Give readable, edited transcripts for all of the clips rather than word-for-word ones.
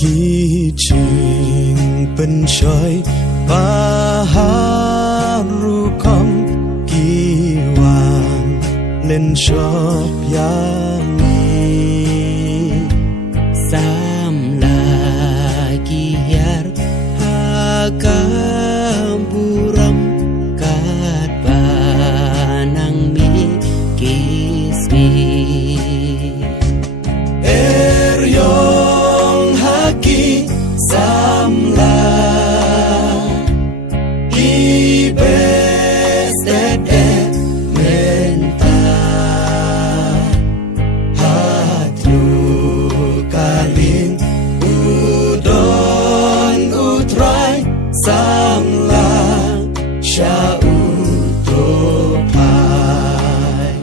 kỳ trình bên trời baharu kom kiwan lên shop yangi sam lagi yar hakaburam kat banang mi kismi eryong haki samla ibes dede menta hatru kaling udon utrai samla syautopai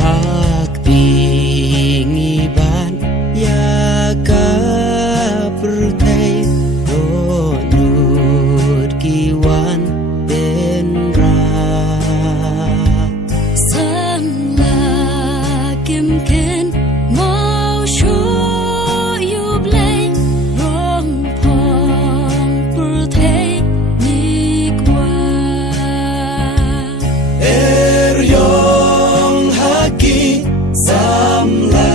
hak tingiban ya kapertai donut kiwan benra samla kimken mau show you play wrong pong pertai nikwa eryong haki samla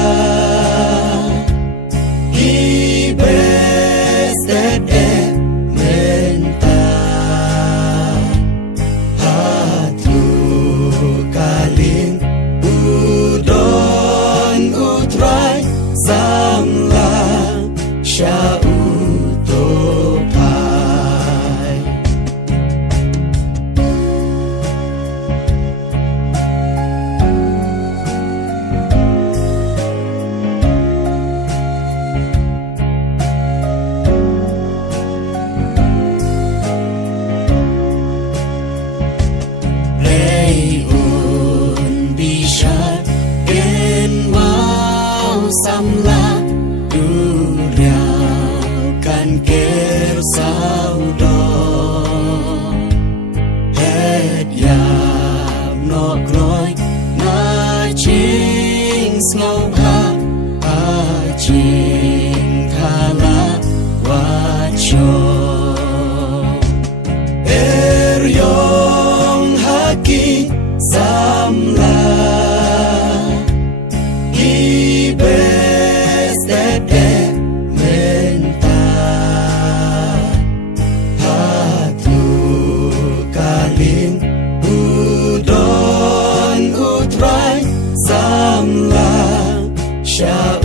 ibes dede menta hatu kaling udon utrai samla syautopai samla duriakan ker saudo het yap no gloi na ching snow ha a ching khala wacho eryong haki samla ibes dede menta hatu kaling udon utrai samla syau